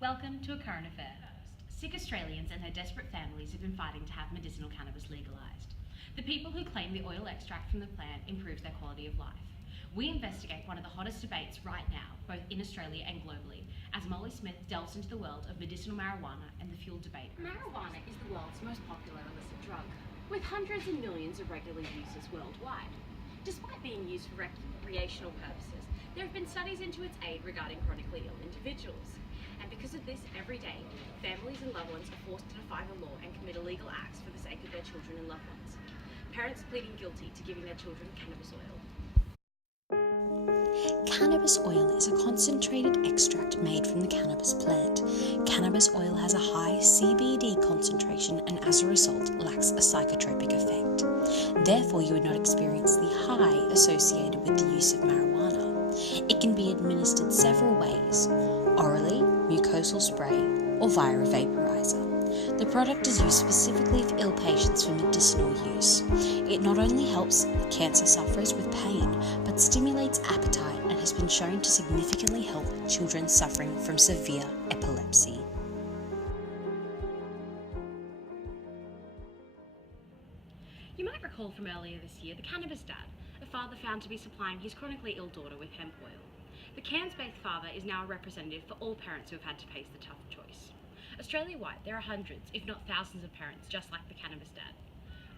Welcome to A Current Affair. Sick Australians and their desperate families have been fighting to have medicinal cannabis legalised. The people who claim the oil extract from the plant improves their quality of life. We investigate one of the hottest debates right now, both in Australia and globally, as Molly Smith delves into the world of medicinal marijuana and the fuel debate. Marijuana is the world's most popular illicit drug, with hundreds and millions of regular users worldwide. Despite being used for recreational purposes, there have been studies into its aid regarding chronically ill individuals. And because of this, every day, families and loved ones are forced to defy the law and commit illegal acts for the sake of their children and loved ones. Parents pleading guilty to giving their children cannabis oil. Cannabis oil is a concentrated extract made from the cannabis plant. Cannabis oil has a high CBD concentration and as a result lacks a psychotropic effect. Therefore, you would not experience the high associated with the use of marijuana. It can be administered several ways: orally, mucosal spray, or via a vaporizer. The product is used specifically for ill patients for medicinal use. It not only helps cancer sufferers with pain, but stimulates appetite and has been shown to significantly help children suffering from severe epilepsy. You might recall from earlier this year the Cannabis dad, a father found to be supplying his chronically ill daughter with hemp oil. The Cairns-based father is now a representative for all parents who have had to face the tough choice. Australia-wide, there are hundreds, if not thousands of parents just like the Cannabis dad.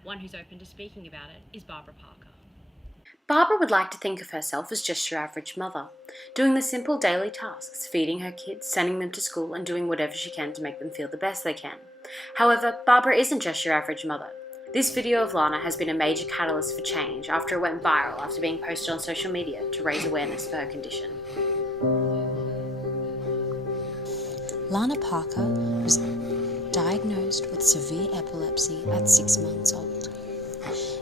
One who's open to speaking about it is Barbara Parker. Barbara would like to think of herself as just your average mother, doing the simple daily tasks, feeding her kids, sending them to school, and doing whatever she can to make them feel the best they can. However, Barbara isn't just your average mother. This video of Lana has been a major catalyst for change after it went viral after being posted on social media to raise awareness for her condition. Lana Parker was diagnosed with severe epilepsy at 6 months old.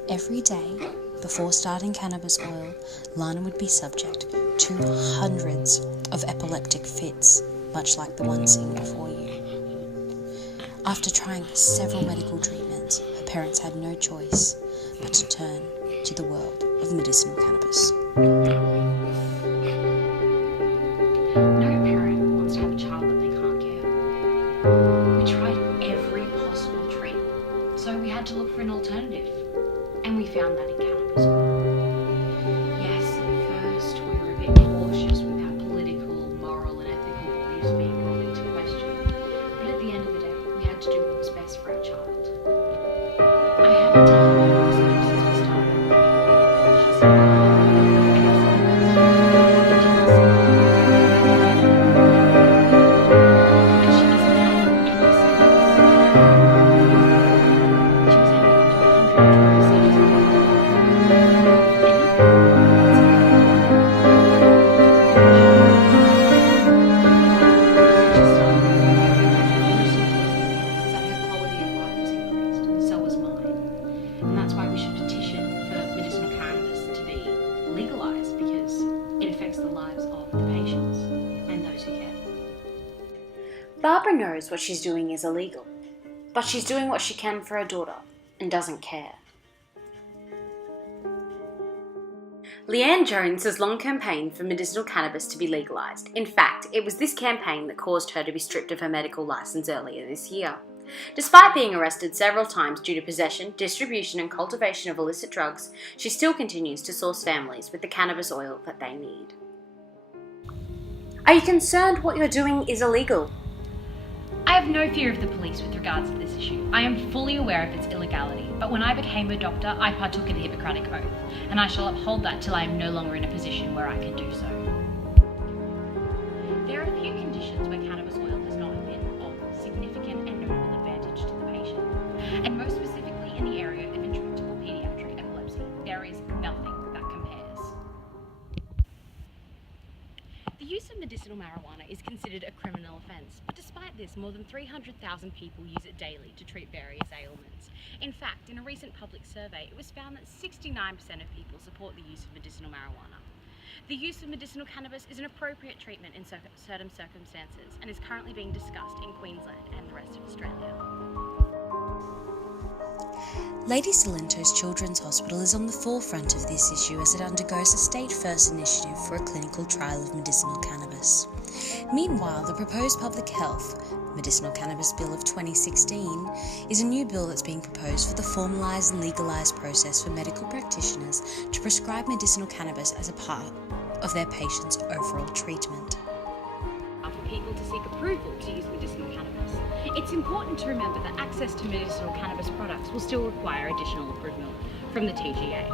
Every day, before starting cannabis oil, Lana would be subject to hundreds of epileptic fits, much like the one seen before you. After trying several medical treatments, her parents had no choice but to turn to the world of medicinal cannabis. No parent wants to have a child that they can't care. We tried every possible treatment, so we had to look for an alternative, and we found that in cannabis oil. Yes, at first we were a bit cautious with our political, moral and ethical beliefs being brought into question, but at the end of the day, we had to do what was best for our child. I haven't taken my medicine since we started. She said, Barbara knows what she's doing is illegal, but she's doing what she can for her daughter and doesn't care. Leanne Jones has long campaigned for medicinal cannabis to be legalised. In fact, it was this campaign that caused her to be stripped of her medical licence earlier this year. Despite being arrested several times due to possession, distribution and cultivation of illicit drugs, she still continues to source families with the cannabis oil that they need. Are you concerned what you're doing is illegal? I have no fear of the police with regards to this issue. I am fully aware of its illegality, but when I became a doctor, I partook in the Hippocratic Oath, and I shall uphold that till I am no longer in a position where I can do so. There are a few conditions where cannabis oil has not been of significant and notable advantage to the patient, and most specifically in the area of intractable pediatric epilepsy. There is nothing that compares. The use of medicinal marijuana is considered a criminal offence, but despite this, more than 300,000 people use it daily to treat various ailments. In fact, in a recent public survey, it was found that 69% of people support the use of medicinal marijuana. The use of medicinal cannabis is an appropriate treatment in certain circumstances and is currently being discussed in Queensland and the rest of Australia. Lady Salento's Children's Hospital is on the forefront of this issue as it undergoes a state-first initiative for a clinical trial of medicinal cannabis. Meanwhile, the proposed Public Health Medicinal Cannabis Bill of 2016 is a new bill that's being proposed for the formalised and legalised process for medical practitioners to prescribe medicinal cannabis as a part of their patients' overall treatment. For people to seek approval to use medicinal cannabis. It's important to remember that access to medicinal cannabis products will still require additional approval from the TGA.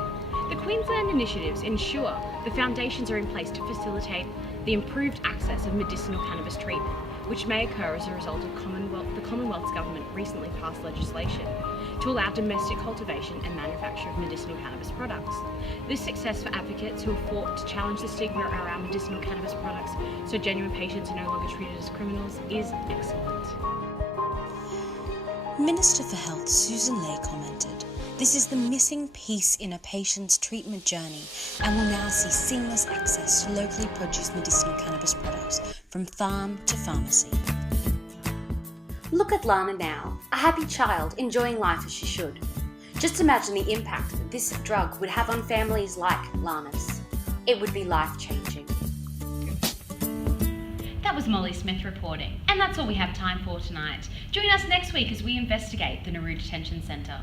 The Queensland initiatives ensure the foundations are in place to facilitate the improved access of medicinal cannabis treatment, which may occur as a result of the Commonwealth's government recently passed legislation to allow domestic cultivation and manufacture of medicinal cannabis products. This success for advocates who have fought to challenge the stigma around medicinal cannabis products so genuine patients are no longer treated as criminals is excellent. Minister for Health Susan Ley commented, "This is the missing piece in a patient's treatment journey and will now see seamless access to locally produced medicinal cannabis products from farm to pharmacy." Look at Lana now, a happy child enjoying life as she should. Just imagine the impact that this drug would have on families like Lana's. It would be life-changing. That was Molly Smith reporting, and that's all we have time for tonight. Join us next week as we investigate the Nauru Detention Centre.